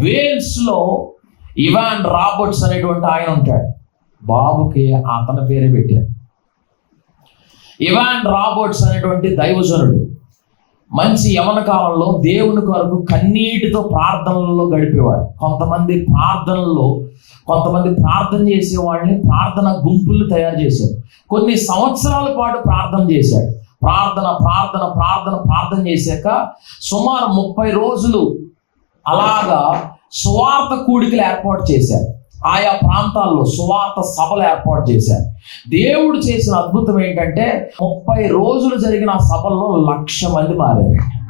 వేల్స్లో Ivan Roberts అనేటువంటి ఆయన ఉంటాడు. బాబుకి అతని పేరే పెట్టారు. ఇవాన్ రాబర్ట్స్ అనేటువంటి దైవజనుడు. మంచి యవన కాలంలో దేవుని కొరకు కన్నీటితో ప్రార్థనల్లో గడిపేవాడు. కొంతమంది ప్రార్థనల్లో కొంతమంది ప్రార్థన చేసే ప్రార్థన గుంపులు తయారు చేశాడు. కొన్ని సంవత్సరాల పాటు ప్రార్థన చేశాడు. ప్రార్థన ప్రార్థన ప్రార్థన ప్రార్థన చేశాక సుమారు ముప్పై రోజులు అలాగా సువార్త కూడికలు ఏర్పాటు చేశారు. ఆయా ప్రాంతాల్లో సువార్త సభలు ఏర్పాటు చేశారు. దేవుడు చేసిన అద్భుతం ఏంటంటే ముప్పై రోజులు జరిగిన ఆ సభల్లో లక్ష మంది మారారు.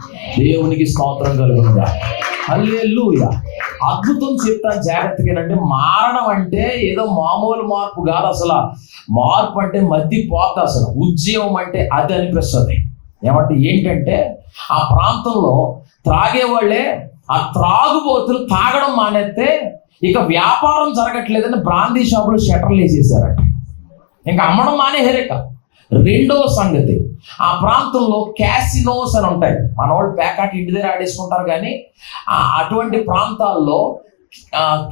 దేవునికి స్తోత్రం కలుగునుగా. హల్లెలూయా. అద్భుతం చెప్తాను జాగ్రత్తగానంటే మారడం అంటే ఏదో మామూలు మార్పు కాదు అసలు. మార్పు అంటే మధ్య పోత అసలు. ఉద్యమం అంటే అది అనిపిస్తుంది. ఏమంటే ఏంటంటే ఆ ప్రాంతంలో త్రాగేవాళ్ళే ఆ త్రాగుబోతులు తాగడం మానేస్తే ఇక వ్యాపారం జరగట్లేదని బ్రాందీ షాపులు షటర్లు వేసేసారట ఇంకా అమ్మడం మానేహరిక రెండవ సంగతి ఆ ప్రాంతంలో క్యాసినోస్ అని ఉంటాయి. మన వాళ్ళు ప్యాకాట్ ఇంటి దగ్గర ఆడేసుకుంటారు కానీ ఆ అటువంటి ప్రాంతాల్లో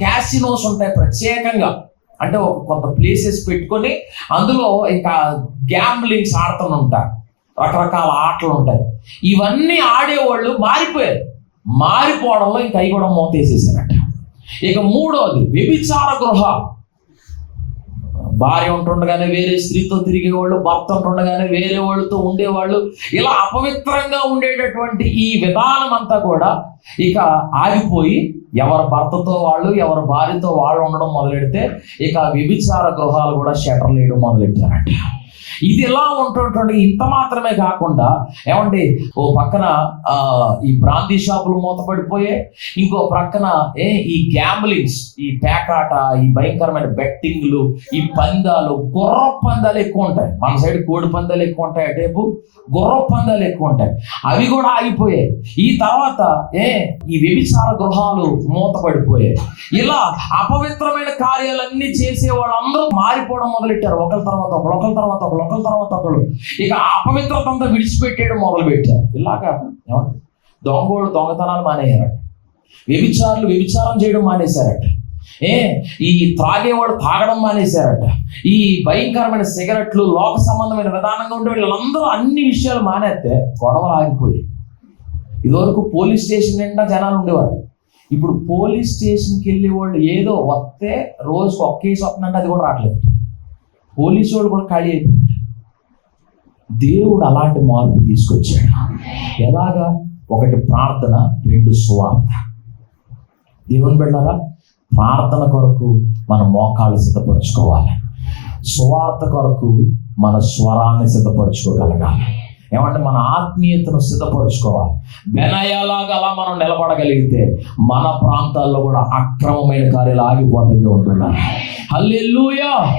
క్యాసినోస్ ఉంటాయి ప్రత్యేకంగా. అంటే ఒక కొంత ప్లేసెస్ పెట్టుకొని అందులో ఇంకా గ్యాంబ్లింగ్స్ ఆడుతూ ఉంటారు రకరకాల ఆటలు ఉంటాయి. ఇవన్నీ ఆడేవాళ్ళు మారిపోయారు. మారిపోవడంలో ఇంకా అవి కూడా మోతేసేసారట ఇక మూడోది వ్యభిచార గృహ. భార్య ఉంటుండగానే వేరే స్త్రీతో తిరిగేవాళ్ళు భర్త ఉంటుండగానే వేరే వాళ్ళతో ఉండేవాళ్ళు. ఇలా అపవిత్రంగా ఉండేటటువంటి ఈ విధానం అంతా కూడా ఇక ఆగిపోయి ఎవరి భర్తతో వాళ్ళు ఎవరి భార్యతో వాళ్ళు ఉండడం మొదలెడితే ఇక వ్యభిచార గృహాలు కూడా షటర్లు వేయడం మొదలెట్టారంట. ఇది ఎలా ఉంటుంటే ఇంత మాత్రమే కాకుండా ఏమండి ఓ పక్కన ఆ, ఈ బ్రాందీ షాపులు మూతపడిపోయాయి. ఇంకో ప్రక్కన ఏ ఈ గ్యాంబ్లింగ్స్ ఈ పేకాట ఈ భయంకరమైన బెట్టింగ్లు ఈ పందాలు గుర్ర పందాలు ఎక్కువ ఉంటాయి. మన సైడ్ కోడి పందాలు ఎక్కువ ఉంటాయి అటేపు గుర్ర పందాలు ఎక్కువ ఉంటాయి. అవి కూడా ఆగిపోయాయి. ఈ తర్వాత ఏ ఈ వ్యభిచార గృహాలు మూతపడిపోయాయి. ఇలా అపవిత్రమైన కార్యాలన్నీ చేసే వాళ్ళందరూ మారిపోవడం మొదలెట్టారు. ఒకరి తర్వాత ఒకరు ఒకరి తర్వాత ఒకరు ఒకళ్ళ తర్వాత ఒకరు ఇక అపవిత్రత అంతా విడిచిపెట్టేయడం మొదలు పెట్టారు ఇలాగా ఏమంటారు దొంగోళ్ళు దొంగతనాలు మానేయారట వ్యభిచారులు వ్యభిచారం చేయడం మానేశారట. ఏ? ఈ త్రాగేవాడు తాగడం మానేశారట. ఈ భయంకరమైన సిగరెట్లు లోక సంబంధమైన విధానంగా ఉండే వీళ్ళందరూ అన్ని విషయాలు మానేస్తే గొడవలు ఆగిపోయాయి. ఇదివరకు పోలీస్ స్టేషన్ నిండా జనాలు ఉండేవారు. ఇప్పుడు పోలీస్ స్టేషన్కి వెళ్ళే వాళ్ళు ఏదో వస్తే రోజుకు ఒక్క కేసు వస్తుందంటే అది కూడా రావట్లేదు. పోలీసు వాడు కూడా ఖాళీ అయిపోయాడు దేవుడు అలాంటి మార్పు తీసుకొచ్చాడు. ఎలాగా? ఒకటి ప్రార్థన రెండు సువార్త. దేవుని బిడ్డారా ప్రార్థన కొరకు మన మోకాలు సిద్ధపరచుకోవాలి. సువార్త కొరకు మన స్వరాన్ని సిద్ధపరచుకోగలగాలి. ఏమంటే మన ఆత్మీయతను సిద్ధపరచుకోవాలి. బెనయలాగా అలా మనం నిలబడగలిగితే మన ప్రాంతాల్లో కూడా అక్రమమైన కార్యాలు ఆగిపోతుంది ఉంటున్నారు హల్లెలూయా!